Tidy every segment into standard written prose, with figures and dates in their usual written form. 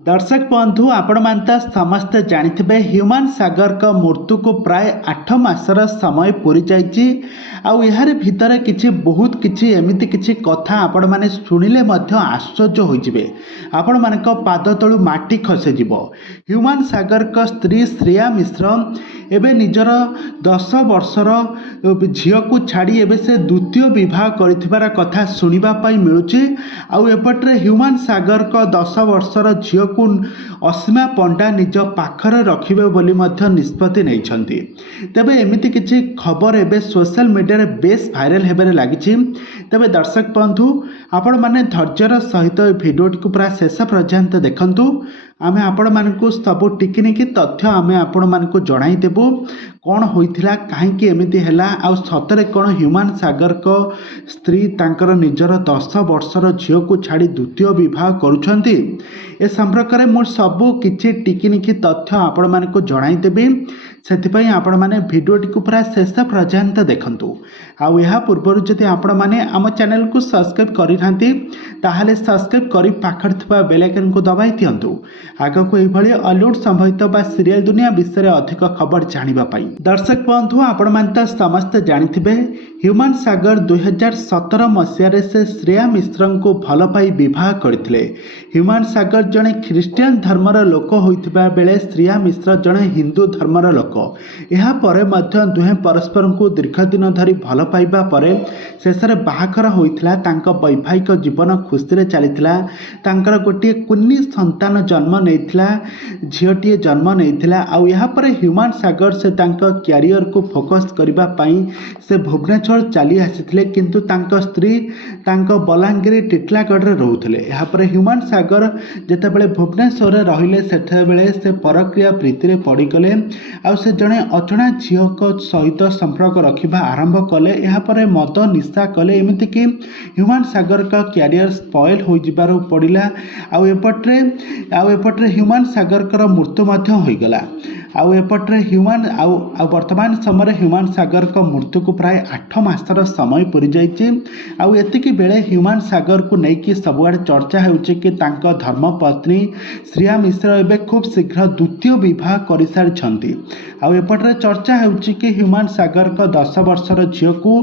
दर्शक बंधु आपण मानता समस्ते जानिथिबे ह्यूमन सागर का मृत्यु को प्राय 8 मासर समय पूरी जाइछि। आउ यार भितर किछि बहुत किछि एमिति किछि कथा आपण माने सुनिले मध्य आश्चर्य होइजिबे। आपण मानक पाद तळु माटी खसे जिवो। ह्यूमन सागर का स्त्री श्रेया मिश्र एबे निजर 10 वर्षर झियो को छाड़ी एबे से द्वितीय विवाह करिथिबार कथा सुनिबा पाई मिलुछि। आउ एपटरे ह्यूमन सागर का 10 वर्षर झियो को असीमा पंडा निज पाखरे रखिबे बोली मध्य निष्पत्ति नैछंती। तेबे एमिति किछि खबर एबे सोशल मीडिया रे बेस भाइराल हेबारे लागिछि। तेबे दर्शक बंधु आपण माने धैर्यर सहित भिडियोटी को पूरा शेष पर्यंत देखंतु। आमे आपण मानकु सबु टिकिनिकी तथ्य आमे आपण मानकु जणाई देबु कौन होइथिला काहेकि एमिति हैला आउ सतरे कौन ह्यूमन सागर को स्त्री तांकर निजर 10 वर्षर झियो को छाड़ी द्वितीय विवाह करुछंती। ए संपर्क में मु सबु किछि टिकिनिकी तथ्य आपण मानकु जणाई देबी। सेथिपई आपण माने भिडियोटी को पूरा शेष पर्यंत देखंतु। आउ यहा पूर्व जदि आपण माने आम चैनल को सब्सक्राइब करि नांती ताहाले सब्सक्राइब करि पाखर थबा बेल आइकन को दबाई दियंतु। आगो को एई भली हॉलीवुड संबंधित बा सीरियल दुनिया विषय अधिक खबर जानिबा पाई। दर्शक बंधु आपण मानता समस्त जानिथिबे ह्यूमन सागर 2017 मसिया से श्रेया मिश्र को भल पाई विवाह करथिले। ह्यूमन सागर जने ख्रिस्टियन धर्मर लोक होइथिबा बेले श्रेया मिश्र जने हिंदू धर्मर लोक। एहा परे मध्य दुहे परस्पर को दीर्घ दिन धरी भल पाइबा परे शेषरे बाहाघर होइथिला। तांका वैवाहिक जीवन खुशी रे चलिथिला। तांकर गोटे कुन्नी संतान जन्म नेइथिला, झियोटीए जन्म नेइथिला। आउ एहा परे ह्यूमन सागर से तांका क्यारियर को फोकस करिबा पई से भुवनेश्वर चली आसिथिले, किंतु तांका स्त्री तांका बलांगीर टिटलागढ़ रे रहउथिले। एहा परे ह्यूमन सागर जेतेबेले भुवनेश्वर रे रहिले सेतेबेले से परक्रिया प्रीति रे पड़ी गले। आउ से जने अचना झियो को सहित संपर्क रखिबा आरंभ कले। एहा परे मद निशा कले, एमिति कि ह्यूमन सागर का क्यारियर स्पॉइल हो जिबार पड़िला। आउ एपट्रे ह्यूमन सागर कर मृत्यु मध्य होई गला। आउ एपट्रे ह्यूमन आउ वर्तमान समय ह्यूमन सागर का मृत्यु को प्राय 8 मासर समय पूरी जाइछि। आउ एतिकी बेले ह्यूमन सागर को नेकी सबुआडे चर्चा हेउछि कि तांका धर्मपत्नी श्रेया मिश्र एबे खूब शीघ्र द्वितीय विवाह करि सारिछंती। आउ एपट्रे चर्चा हेउछि कि ह्यूमन सागर का 10 वर्षर झियो को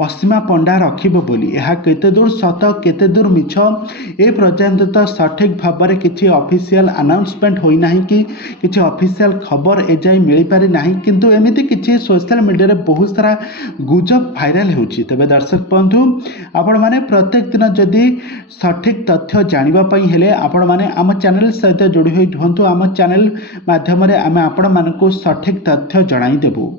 असीमा पंडा रखिबो बोली। एहा केते दूर सत केते दूर मिछ ए पर्यंत तो सठिक भाव में किसी ऑफिशियल अनाउंसमेंट होई नाही कि किसी ऑफिशियल खबर एजाई मिल पारि नाही, किंतु एमिति किछि सोशल मीडिया रे बहुत सारा गुजब भाइराल होउछि। तबे दर्शक बंधु आपण माने प्रत्येक दिन जदि सठिक तथ्य जानिबा पई हेले आपण माने आम चैनल सहित जोड़ी होई रुहंतु। आम चैनल माध्यम रे आमे आपण मानको सठिक तथ्य जणाई देबु।